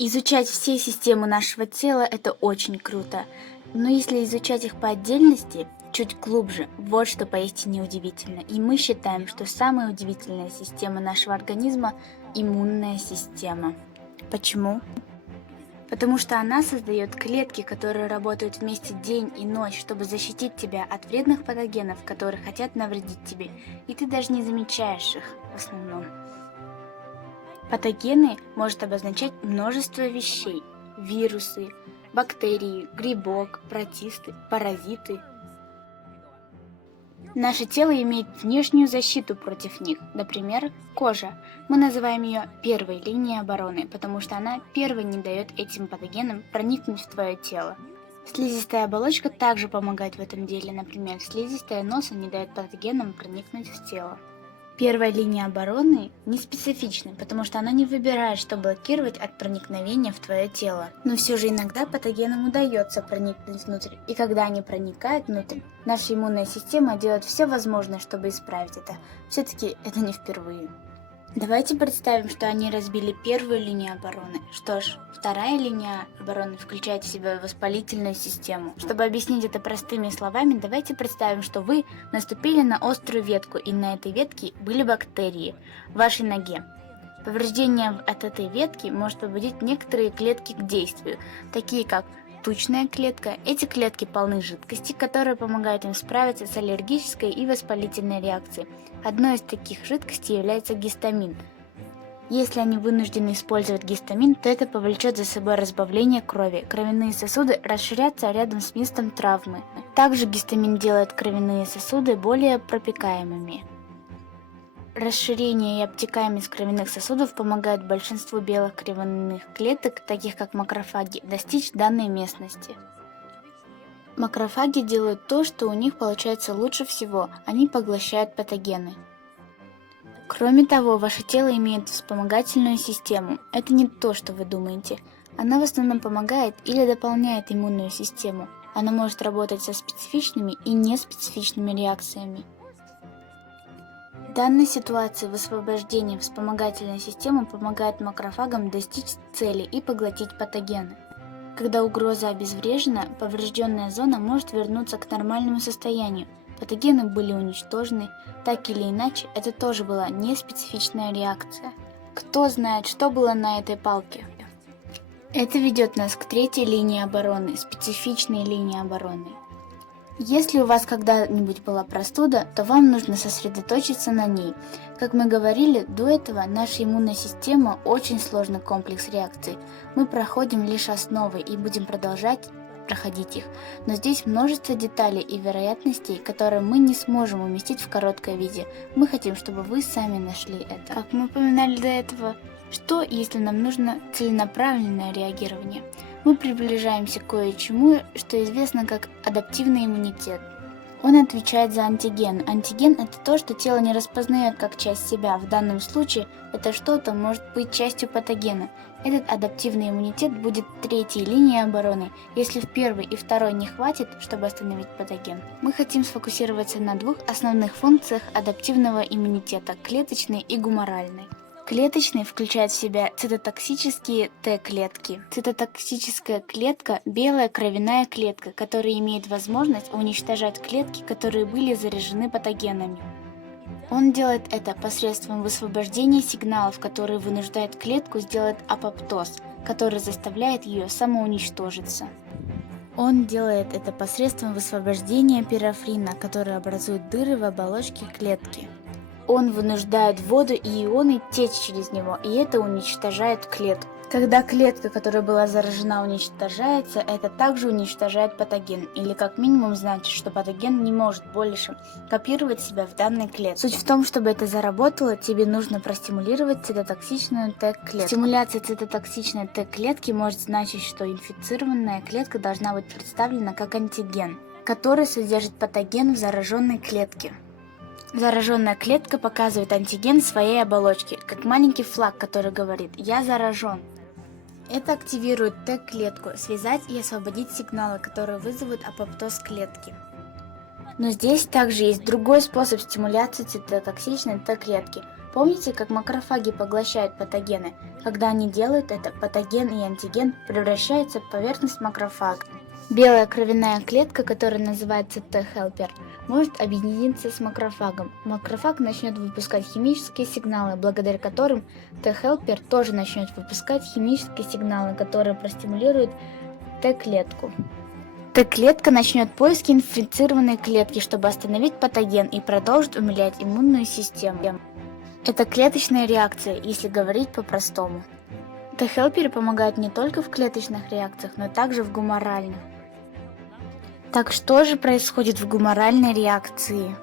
Изучать все системы нашего тела – это очень круто, но если изучать их по отдельности, чуть глубже, вот что поистине удивительно. И мы считаем, что самая удивительная система нашего организма – иммунная система. Почему? Потому что она создает клетки, которые работают вместе день и ночь, чтобы защитить тебя от вредных патогенов, которые хотят навредить тебе, и ты даже не замечаешь их в основном. Патогены может обозначать множество вещей: вирусы, бактерии, грибок, протисты, паразиты. Наше тело имеет внешнюю защиту против них, например, кожа. Мы называем ее первой линией обороны, потому что она первой не дает этим патогенам проникнуть в твое тело. Слизистая оболочка также помогает в этом деле, например, слизистая носа не дает патогенам проникнуть в тело. Первая линия обороны не специфична, потому что она не выбирает, что блокировать от проникновения в твое тело. Но все же иногда патогенам удается проникнуть внутрь, и когда они проникают внутрь, наша иммунная система делает все возможное, чтобы исправить это. Все-таки это не впервые. Давайте представим, что они разбили первую линию обороны. Что ж, вторая линия обороны включает в себя воспалительную систему. Чтобы объяснить это простыми словами, давайте представим, что вы наступили на острую ветку, и на этой ветке были бактерии в вашей ноге. Повреждение от этой ветки может побудить некоторые клетки к действию, такие как тучная клетка. Эти клетки полны жидкости, которая помогает им справиться с аллергической и воспалительной реакцией. Одной из таких жидкостей является гистамин. Если они вынуждены использовать гистамин, то это повлечет за собой разбавление крови. Кровяные сосуды расширятся рядом с местом травмы. Также гистамин делает кровяные сосуды более пропекаемыми. Расширение и обтекаемость кровяных сосудов помогает большинству белых кровяных клеток, таких как макрофаги, достичь данной местности. Макрофаги делают то, что у них получается лучше всего – они поглощают патогены. Кроме того, ваше тело имеет вспомогательную систему. Это не то, что вы думаете. Она в основном помогает или дополняет иммунную систему. Она может работать со специфичными и неспецифичными реакциями. В данной ситуации высвобождение вспомогательной системы помогает макрофагам достичь цели и поглотить патогены. Когда угроза обезврежена, поврежденная зона может вернуться к нормальному состоянию. Патогены были уничтожены, так или иначе, это тоже была неспецифичная реакция. Кто знает, что было на этой палке? Это ведет нас к третьей линии обороны, специфичной линии обороны. Если у вас когда-нибудь была простуда, то вам нужно сосредоточиться на ней. Как мы говорили, до этого наша иммунная система очень сложный комплекс реакций. Мы проходим лишь основы и будем продолжать проходить их, но здесь множество деталей и вероятностей, которые мы не сможем уместить в короткое видео. Мы хотим, чтобы вы сами нашли это. Как мы упоминали до этого, что если нам нужно целенаправленное реагирование? Мы приближаемся к кое-чему, что известно как адаптивный иммунитет. Он отвечает за антиген. Антиген – это то, что тело не распознает как часть себя. В данном случае это что-то может быть частью патогена. Этот адаптивный иммунитет будет третьей линией обороны, если в первой и второй не хватит, чтобы остановить патоген. Мы хотим сфокусироваться на двух основных функциях адаптивного иммунитета – клеточной и гуморальной. Клеточный включает в себя цитотоксические Т-клетки. Цитотоксическая клетка – белая кровяная клетка, которая имеет возможность уничтожать клетки, которые были заражены патогенами. Он делает это посредством высвобождения сигналов, которые вынуждают клетку сделать апоптоз, который заставляет ее самоуничтожиться. Он делает это посредством высвобождения пирофрина, который образует дыры в оболочке клетки. Он вынуждает воду и ионы течь через него, и это уничтожает клетку. Когда клетка, которая была заражена, уничтожается, это также уничтожает патоген, или как минимум значит, что патоген не может больше копировать себя в данной клетке. Суть в том, чтобы это заработало, тебе нужно простимулировать цитотоксичную Т-клетку. Стимуляция цитотоксичной Т-клетки может значить, что инфицированная клетка должна быть представлена как антиген, который содержит патоген в зараженной клетке. Зараженная клетка показывает антиген своей оболочке, как маленький флаг, который говорит «Я заражен». Это активирует Т-клетку, связать и освободить сигналы, которые вызовут апоптоз клетки. Но здесь также есть другой способ стимуляции цитотоксичной Т-клетки. Помните, как макрофаги поглощают патогены? Когда они делают это, патоген и антиген превращаются в поверхность макрофага. Белая кровяная клетка, которая называется Т-хелпер, может объединиться с макрофагом. Макрофаг начнет выпускать химические сигналы, благодаря которым Т-хелпер тоже начнет выпускать химические сигналы, которые простимулируют Т-клетку. Т-клетка начнет поиски инфицированной клетки, чтобы остановить патоген и продолжит умалять иммунную систему. Это клеточная реакция, если говорить по-простому. Т-хелперы помогают не только в клеточных реакциях, но также в гуморальных. Так что же происходит в гуморальной реакции?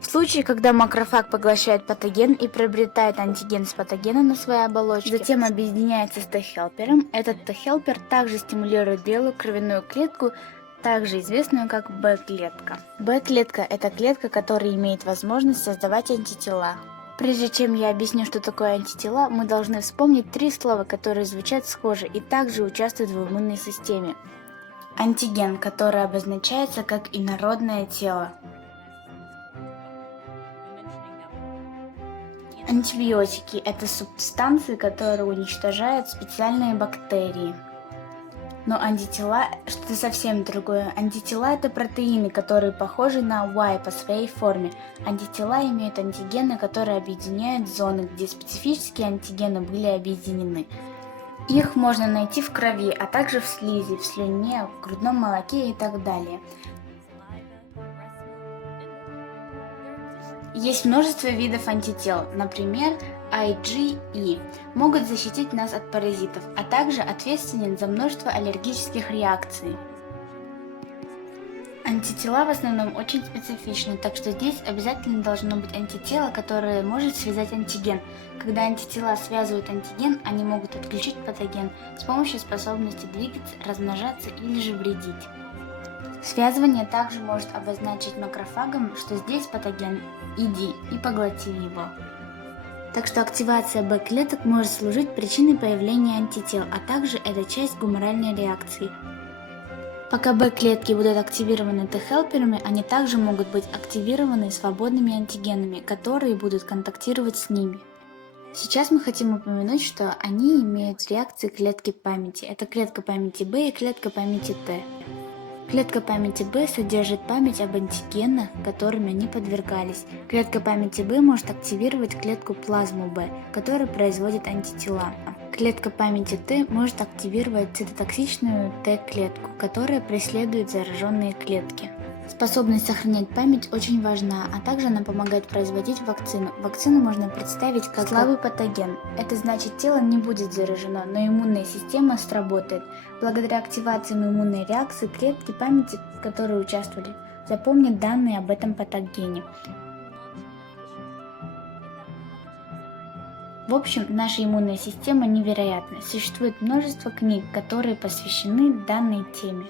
В случае, когда макрофаг поглощает патоген и приобретает антиген с патогена на своей оболочке, затем объединяется с Т-хелпером, этот Т-хелпер также стимулирует белую кровяную клетку, также известную как Б-клетка. Б-клетка – это клетка, которая имеет возможность создавать антитела. Прежде чем я объясню, что такое антитела, мы должны вспомнить 3 слова, которые звучат схоже и также участвуют в иммунной системе. Антиген, который обозначается как инородное тело. Антибиотики – это субстанции, которые уничтожают специальные бактерии. Но антитела – что-то совсем другое. Антитела – это протеины, которые похожи на Y по своей форме. Антитела имеют антигены, которые объединяют зоны, где специфические антигены были объединены. Их можно найти в крови, а также в слизи, в слюне, в грудном молоке и так далее. Есть множество видов антител, например, IgE, могут защитить нас от паразитов, а также ответственен за множество аллергических реакций. Антитела в основном очень специфичны, так что здесь обязательно должно быть антитело, которое может связать антиген. Когда антитела связывают антиген, они могут отключить патоген с помощью способности двигаться, размножаться или же вредить. Связывание также может обозначить макрофагом, что здесь патоген, иди и поглоти его. Так что активация Б-клеток может служить причиной появления антител, а также это часть гуморальной реакции. Пока Б-клетки будут активированы Т-хелперами, они также могут быть активированы свободными антигенами, которые будут контактировать с ними. Сейчас мы хотим упомянуть, что они имеют реакции клетки памяти. Это клетка памяти Б и клетка памяти Т. Клетка памяти Б содержит память об антигенах, которыми они подвергались. Клетка памяти Б может активировать клетку плазму Б, которая производит антитела. Клетка памяти Т может активировать цитотоксичную Т-клетку, которая преследует зараженные клетки. Способность сохранять память очень важна, а также она помогает производить вакцину. Вакцину можно представить как слабый патоген. Это значит, тело не будет заражено, но иммунная система сработает. Благодаря активациям иммунной реакции клетки памяти, которые участвовали, запомнят данные об этом патогене. В общем, наша иммунная система невероятна. Существует множество книг, которые посвящены данной теме.